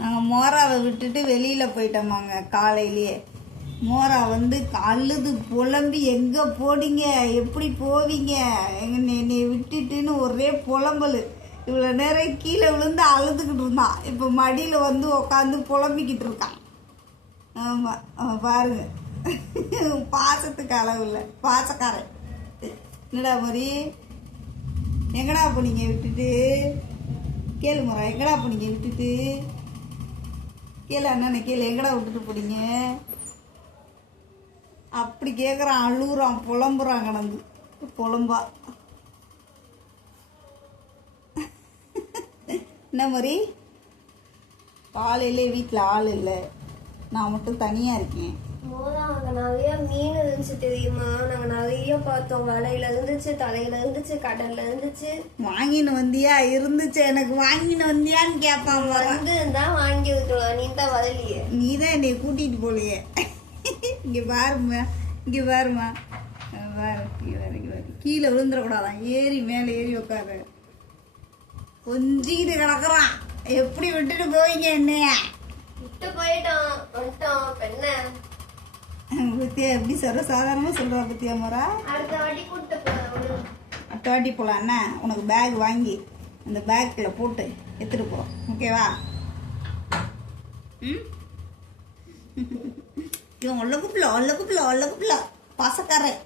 நாங்கள் மோராவை விட்டுட்டு வெளியில் போயிட்டோமாங்க காலையிலேயே. மோரா வந்து அழுது புலம்பி எங்கே போடிங்க, எப்படி போவீங்க, என்னை விட்டுட்டுன்னு ஒரே புலம்பல். இவ்வளோ நேரம் கீழே விழுந்து அழுதுகிட்டு இருந்தான், இப்போ மடியில் வந்து உட்காந்து புலம்பிக்கிட்டு இருக்கான். ஆமாம் பாருங்க, பாசத்துக்கு அளவு இல்லை, பாசக்காரன். என்னடா மாதிரி எங்கடா போனீங்க விட்டுட்டு? கேளு மரம், எங்கடா போனீங்க விட்டுட்டு? கேளு அண்ணனை கேளு, எங்கடா விட்டுட்டு போனீங்க? அப்படி கேட்குறான், அழுகுறான், புலம்புறான், கடந்து புலம்பா. என்ன மாதிரி காலையிலே வீட்டில் ஆள் இல்லை, நான் மட்டும் தனியாக இருக்கேன். நாங்கள் நிறைய மீன் இருந்துச்சு தெரியுமா? நாங்கள் நிறைய பார்த்தோம். வலையில இருந்துச்சு, தலையில இருந்துச்சு, கடல்ல இருந்துச்சு. வாங்கின்னு வந்தியா? இருந்துச்சு, எனக்கு வாங்கின்னு வந்தியான்னு கேட்பான். வந்து தான் வாங்கி விட்டுருவான், நீ தான் வரலையே. நீ தான் என்னை கூட்டிகிட்டு போலையே. இங்கே பாருமா, இங்கே பாருமா, பாரு, இங்கே பாரு, இங்கே பாரு. கீழே விழுந்துடக்கூடாதான், ஏறி மேலே ஏறி உட்காரு. கொஞ்சிக்கிட்டு கிடக்குறான். எப்படி விட்டுட்டு போவீங்க என்னைய? விட்டு போயிட்டோம், வந்துட்டோம். பெண்ண பத்தியா எப்படி சாதாரணமாக சொல்கிறா பத்தியா மோரா? அடுத்த வாட்டி கூப்பிட்டு போகிறோம். அடுத்த வாட்டி போகலான்னா உனக்கு பேக் வாங்கி அந்த பேக்கில் போட்டு எடுத்துகிட்டு போகிறோம், ஓகேவா? இவன் ஒல்ல குப்பில பாசக்காரன்.